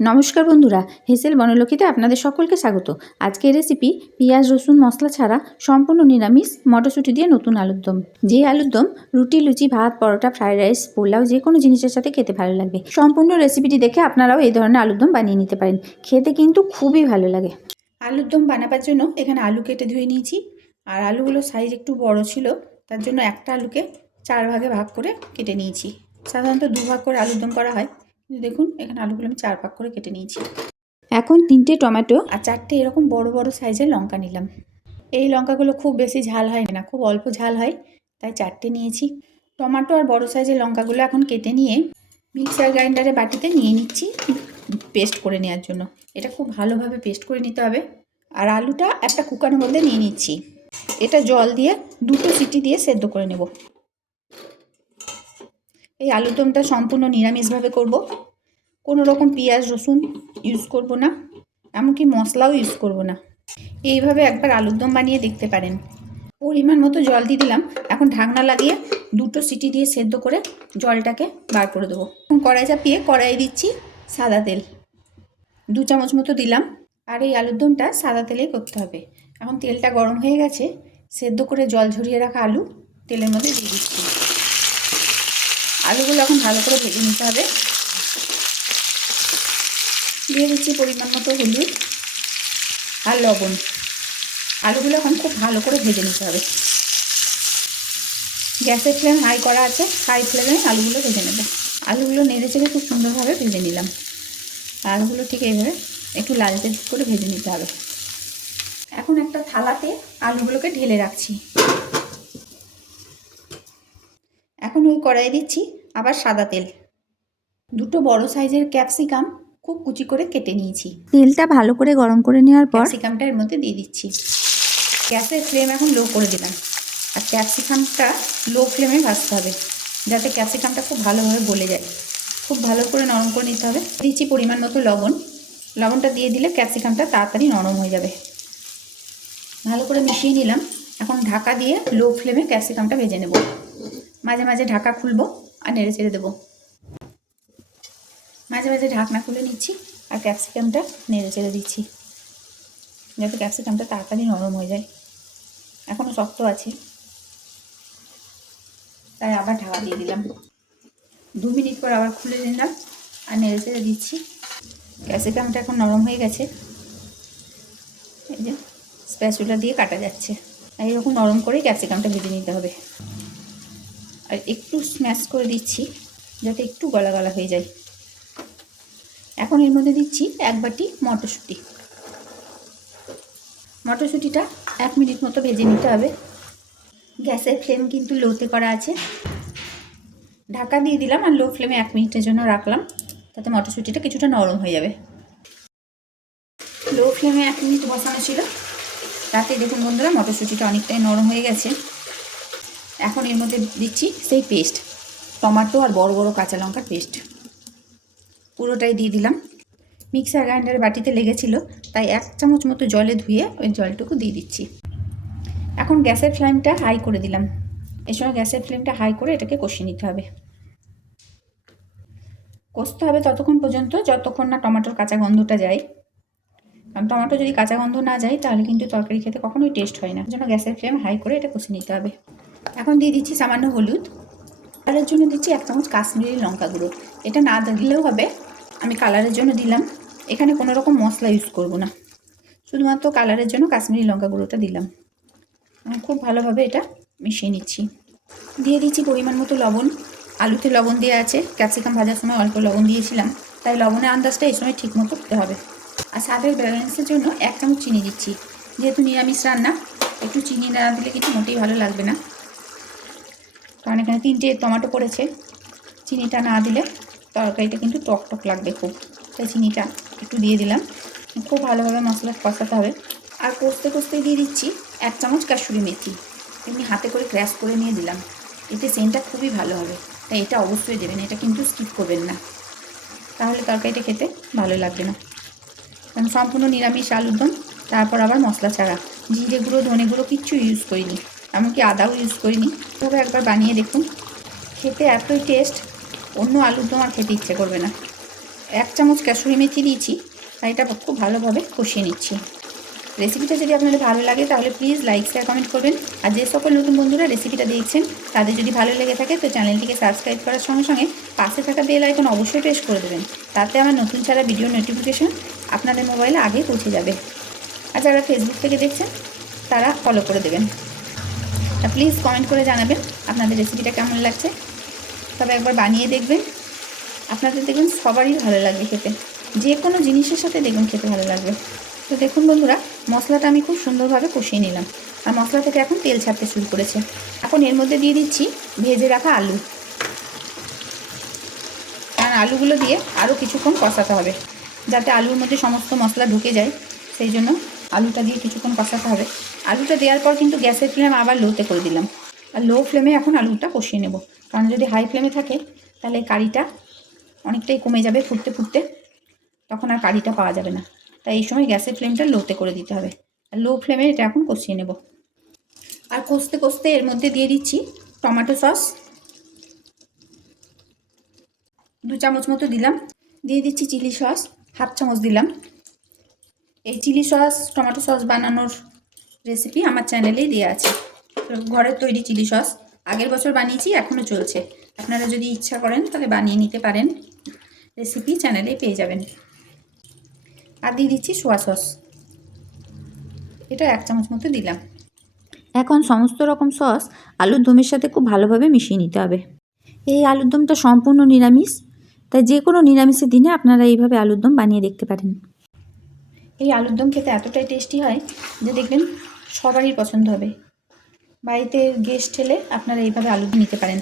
নমস্কার বন্ধুরা, হেসেল বনলক্ষীতে আপনাদের সকলকে স্বাগত। আজকের রেসিপি পেঁয়াজ রসুন মশলা ছাড়া সম্পূর্ণ নিরামিষ মটরশুঁটি দিয়ে নতুন আলুর দম। যে আলুর দম রুটি, লুচি, ভাত, পরোটা, ফ্রাইড রাইস, পোলাও যে কোনো জিনিসের সাথে খেতে ভালো লাগবে। সম্পূর্ণ রেসিপিটি দেখে আপনারাও এই ধরনের আলুর দম বানিয়ে নিতে পারেন। খেতে কিন্তু খুবই ভালো লাগে। আলুর দম বানাবার জন্য এখানে আলু কেটে ধুয়ে নিয়েছি। আর আলুগুলোর সাইজ একটু বড় ছিল, তার জন্য একটা আলুকে 4 ভাগে ভাগ করে কেটে নিয়েছি। সাধারণত 2 ভাগ করে আলুর দম করা হয়, কিন্তু দেখুন এখানে আলুগুলো আমি 4 ভাগ করে কেটে নিয়েছি। এখন 3টে টমেটো আর 4টে এরকম বড় বড় সাইজের লঙ্কা নিলাম। এই লঙ্কাগুলো খুব বেশি ঝাল হয় না, খুব অল্প ঝাল হয়, তাই 4টে নিয়েছি। টমেটো আর বড় সাইজের লঙ্কাগুলো এখন কেটে নিয়ে মিক্সার গ্রাইন্ডারে বাটিতে নিয়ে নিচ্ছি পেস্ট করে নেওয়ার জন্য। এটা খুব ভালোভাবে পেস্ট করে নিতে হবে। আর আলুটা একটা কুকারের মধ্যে নিয়ে নিচ্ছি। এটা জল দিয়ে 2টো সিটি দিয়ে সেদ্ধ করে নেব। এই আলুর দমটা সম্পূর্ণ নিরামিষভাবে করব। কোনো রকম পেঁয়াজ রসুন ইউজ করব না, এমনকি মশলাও ইউজ করব না। এইভাবে একবার আলুর দম বানিয়ে দেখতে পারেন। পরিমাণ মতো জল দিয়ে দিলাম। এখন ঢাকনা লাগিয়ে 2টো সিটি দিয়ে সেদ্ধ করে জলটাকে বার করে দেবো। এখন কড়াই চাপিয়ে কড়াই দিচ্ছি সাদা তেল, 2 চামচ মতো দিলাম। আর এই আলুর দমটা সাদা তেলেই করতে হবে। এখন তেলটা গরম হয়ে গেছে, সেদ্ধ করে জল ঝরিয়ে রাখা আলু তেলের মধ্যে দিয়ে দিচ্ছি। আলুগুলো এখন ভালো করে ভেজে নিতে হবে। দিয়ে দিচ্ছি পরিমাণ মতো হলুদ আর লবণ। আলুগুলো এখন খুব ভালো করে ভেজে নিতে হবে। গ্যাসের ফ্লেম হাই করা আছে, হাই ফ্লেমে আলুগুলো ভেজে নেব। আলুগুলো নেড়ে চেড়ে খুব সুন্দরভাবে ভেজে নিলাম। আলুগুলো ঠিক এইভাবে একটু লালচে করে ভেজে নিতে হবে। এখন একটা থালাতে আলুগুলোকে ঢেলে রাখছি। এখন ওই কড়াই দিচ্ছি আবার সাদা তেল। 2টো বড় সাইজের ক্যাপসিকাম খুব কুচি করে কেটে নিয়েছি। তেলটা ভালো করে গরম করে নেওয়ার পর ক্যাপসিকামটা এর মধ্যে দিয়ে দিচ্ছি। গ্যাসের ফ্লেম এখন লো করে দিলাম। আর ক্যাপসিকামটা লো ফ্লেমে ভাজতে হবে, যাতে ক্যাপসিকামটা খুব ভালোভাবে গলে যায়। খুব ভালো করে নরম করে নিতে হবে। দিচ্ছি পরিমাণ মতো লবণ। লবণটা দিয়ে দিলে ক্যাপসিকামটা তাড়াতাড়ি নরম হয়ে যাবে। ভালো করে মিশিয়ে নিলাম। এখন ঢাকা দিয়ে লো ফ্লেমে ক্যাপসিকামটা ভেজে নেব। মাঝে মাঝে ঢাকা খুলবো আর নেড়ে চেড়ে দেবো। মাঝে মাঝে ঢাকনা খুলে নিচ্ছি আর ক্যাপসিকামটা নেড়ে চেড়ে দিচ্ছি, যাতে ক্যাপসিকামটা তাড়াতাড়ি নরম হয়ে যায়। এখনও শক্ত আছে, তাই আবার ঢাকা দিয়ে দিলাম। 2 মিনিট পর আবার খুলে নিলাম আর নেড়ে চেড়ে দিচ্ছি। ক্যাপসিকামটা এখন নরম হয়ে গেছে। এই যে স্প্যাচুলা দিয়ে কাটা যাচ্ছে। আর এরকম নরম করেই ক্যাপসিকামটা ভেজে নিতে হবে। আর একটু স্ম্যাশ করে দিচ্ছি, যাতে একটু গলা গলা হয়ে যায়। এখন এর মধ্যে দিচ্ছি 1 বাটি মটরশুঁটি। মটরশুঁটিটা 1 মিনিট মতো ভেজে নিতে হবে। গ্যাসের ফ্লেম কিন্তু লোতে করা আছে। ঢাকা দিয়ে দিলাম আর লো ফ্লেমে 1 মিনিটের জন্য রাখলাম, তাতে মটরশুঁটিটা কিছুটা নরম হয়ে যাবে। লো ফ্লেমে 1 মিনিট বসানো ছিল, তাতে দেখুন বন্ধুরা মটরশুঁটিটা অনেকটাই নরম হয়ে গেছে। এখন এর মধ্যে দিচ্ছি সেই পেস্ট, টমেটো আর বড় বড় কাঁচা লঙ্কার পেস্ট। পুরোটাই দিয়ে দিলাম। মিক্সার গ্রাইন্ডারে বাটিতে লেগেছিল, তাই 1 চামচ মতো জলে ধুয়ে ওই জলটুকু দিয়ে দিচ্ছি। এখন গ্যাসের ফ্লেমটা হাই করে দিলাম। এই সময় গ্যাসের ফ্লেমটা হাই করে এটাকে কষিয়ে নিতে হবে। কষতে হবে ততক্ষণ পর্যন্ত যতক্ষণ না টমেটোর কাঁচা গন্ধটা যায়। কারণ টমেটো যদি কাঁচা গন্ধ না যায় তাহলে কিন্তু তরকারি খেতে কখনোই টেস্ট হয় না। জন্য গ্যাসের ফ্লেম হাই করে এটা কষিয়ে নিতে হবে। এখন দিয়ে দিচ্ছি সামান্য হলুদ। কালারের জন্য দিচ্ছি 1 চামচ কাশ্মীরি লঙ্কা গুঁড়ো। এটা না দিলেও হবে, আমি কালারের জন্য দিলাম। এখানে কোনো রকম মশলা ইউজ করব না, শুধুমাত্র কালারের জন্য কাশ্মীরি লঙ্কা গুঁড়োটা দিলাম। খুব ভালোভাবে এটা মিশিয়ে নিচ্ছি। দিয়ে দিচ্ছি পরিমাণ মতো লবণ। আলুতে লবণ দেওয়া আছে, ক্যাপসিকাম ভাজার সময় অল্প লবণ দিয়েছিলাম, তাই লবণের আন্দাজটা এই সময় ঠিক মতো দিতে হবে। আর স্বাদের ব্যালেন্সের জন্য 1 চামচ চিনি দিচ্ছি। যেহেতু নিরামিষ রান্না, একটু চিনি না দিলে কিন্তু মোটেই ভালো লাগবে না। কারণ এখানে 3টে টমেটো পড়েছে, চিনিটা না দিলে তরকারিটা কিন্তু টক টক লাগবে খুব, তাই চিনিটা একটু দিয়ে দিলাম। খুব ভালোভাবে মশলা কষাতে হবে। আর কষতে কষতেই দিয়ে দিচ্ছি 1 চামচ কাসুরি মেথি। এমনি হাতে করে ক্র্যাশ করে নিয়ে দিলাম, এতে সেন্টটা খুবই ভালো হবে, তাই এটা অবশ্যই দেবেন। এটা কিন্তু স্কিপ করবেন না, তাহলে তরকারিটা খেতে ভালো লাগবে না। কারণ সম্পূর্ণ নিরামিষ আলুর দম, তারপর আবার মশলা ছাড়া, জিরে গুঁড়ো ধনে গুঁড়ো কিচ্ছু ইউজ করিনি, এমনকি আদাও ইউজ করিনি। তবে একবার বানিয়ে দেখুন, খেতে এতই টেস্ট, অন্য আলুর দম আর খেতে ইচ্ছে করবে না। 1 চামচ কাসুরি মেথি দিয়েছি, আর এটা খুব ভালোভাবে কষিয়ে নিচ্ছি। রেসিপিটা যদি আপনাদের ভালো লাগে তাহলে প্লিজ লাইক শেয়ার কমেন্ট করবেন। আর যে সকল নতুন বন্ধুরা রেসিপিটা দেখছেন তাদের যদি ভালো লেগে থাকে তো চ্যানেলটিকে সাবস্ক্রাইব করার সঙ্গে সঙ্গে পাশে থাকা বেল আইকন অবশ্যই প্রেস করে দেবেন। তাতে আমার নতুন ছাড়া ভিডিও নোটিফিকেশন আপনাদের মোবাইলে আগেই পৌঁছে যাবে। আর যারা ফেসবুক থেকে দেখছেন তারা ফলো করে দেবেন। আর প্লিজ কমেন্ট করে জানাবেন আপনাদের রেসিপিটা কেমন লাগছে। তবে একবার বানিয়ে দেখবেন, আপনাদের দেখবেন সবারই ভালো লাগবে খেতে, যে কোনো জিনিসের সাথে দেখুন খেতে ভালো লাগবে। তো দেখুন বন্ধুরা, মশলাটা আমি খুব সুন্দরভাবে কষিয়ে নিলাম, আর মশলা থেকে এখন তেল ছাড়তে শুরু করেছে। এখন এর মধ্যে দিয়ে দিচ্ছি ভেজে রাখা আলু, কারণ আলুগুলো দিয়ে আরও কিছুক্ষণ কষাতে হবে, যাতে আলুর মধ্যে সমস্ত মশলা ঢুকে যায়, সেই জন্য আলুটা দিয়ে কিছুক্ষণ কষাতে হবে। আলুটা দেওয়ার পর কিন্তু গ্যাসের ফ্লেম আবার লোতে করে দিলাম, আর লো ফ্লেমে এখন আলুটা কষিয়ে নেব, কারণ যদি হাই ফ্লেমে থাকে তাহলে কারিটা অনেকটাই কমে যাবে ফুটতে ফুটতে, তখন আর কারিটা পাওয়া যাবে না। তাই এই সময় গ্যাসের ফ্লেমটা লোতে করে দিতে হবে, আর লো ফ্লেমে এটা এখন কষিয়ে নেব। আর কষতে কষতে এর মধ্যে দিয়ে দিচ্ছি টমেটো সস, 2 চামচ মতো দিলাম। দিয়ে দিচ্ছি চিলি সস, 1/2 চামচ দিলাম। এই চিলি সস টমেটো সস বানানোর রেসিপি আমার চ্যানেলেই দেওয়া আছে, ঘরের তৈরি চিলি সস, আগের বছর বানিয়েছি, এখনও চলছে। আপনারা যদি ইচ্ছা করেন তাহলে বানিয়ে নিতে পারেন, রেসিপি চ্যানেলেই পেয়ে যাবেন। আর দিয়ে দিচ্ছি সোয়া সস, এটা 1 চামচ মতো দিলাম। এখন সমস্ত রকম সস আলুর দমের সাথে খুব ভালোভাবে মিশিয়ে নিতে হবে। এই আলুর দমটা সম্পূর্ণ নিরামিষ, তাই যে কোনো নিরামিষের দিনে আপনারা এইভাবে আলুর দম বানিয়ে দেখতে পারেন। এই আলুর দম খেতে এতটাই টেস্টি হয় যে দেখবেন সবারই পছন্দ হবে। বাড়িতে গেস্ট এলে আপনারা এইভাবে আলু দম নিতে পারেন,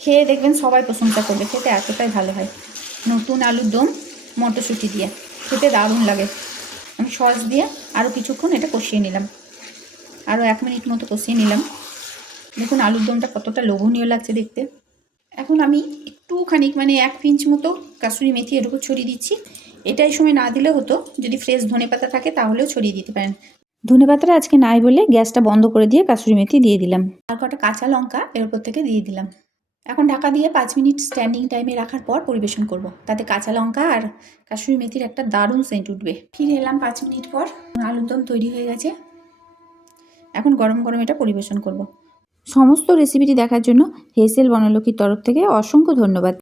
খেয়ে দেখবেন সবাই প্রশংসা করবে, খেতে এতটাই ভালো হয়। নতুন আলুর দম মটরশুঁটি দিয়ে খেতে দারুণ লাগে। আমি সস দিয়ে আরও কিছুক্ষণ এটা কষিয়ে নিলাম, আরও 1 মিনিট মতো কষিয়ে নিলাম। দেখুন আলুর দমটা কতটা লোভনীয় লাগছে দেখতে। এখন আমি একটুখানি মানে 1 পিঞ্চ মতো কাসুরি মেথি এর উপর ছড়িয়ে দিচ্ছি। এটা এই সময় না দিলে হতো, যদি ফ্রেশ ধনেপাতা থাকে তাহলেও ছড়িয়ে দিতে পারেন। ধনেপাতাটা আজকে নাই বলে গ্যাসটা বন্ধ করে দিয়ে কাসুরি মেথি দিয়ে দিলাম। আর কটা কাঁচা লঙ্কা এর উপর থেকে দিয়ে দিলাম। এখন ঢাকা দিয়ে 5 মিনিট স্ট্যান্ডিং টাইমে রাখার পর পরিবেশন করব, তাতে কাঁচা লঙ্কা আর কাসুরি মেথির একটা দারুণ সেন্ট উঠবে। ফিরে এলাম 5 মিনিট পর, আলুর দম তৈরি হয়ে গেছে। এখন গরম গরম এটা পরিবেশন করব। সমস্ত রেসিপিটি দেখার জন্য হেসেল বনলক্ষ্মীর তরফ থেকে অসংখ্য ধন্যবাদ।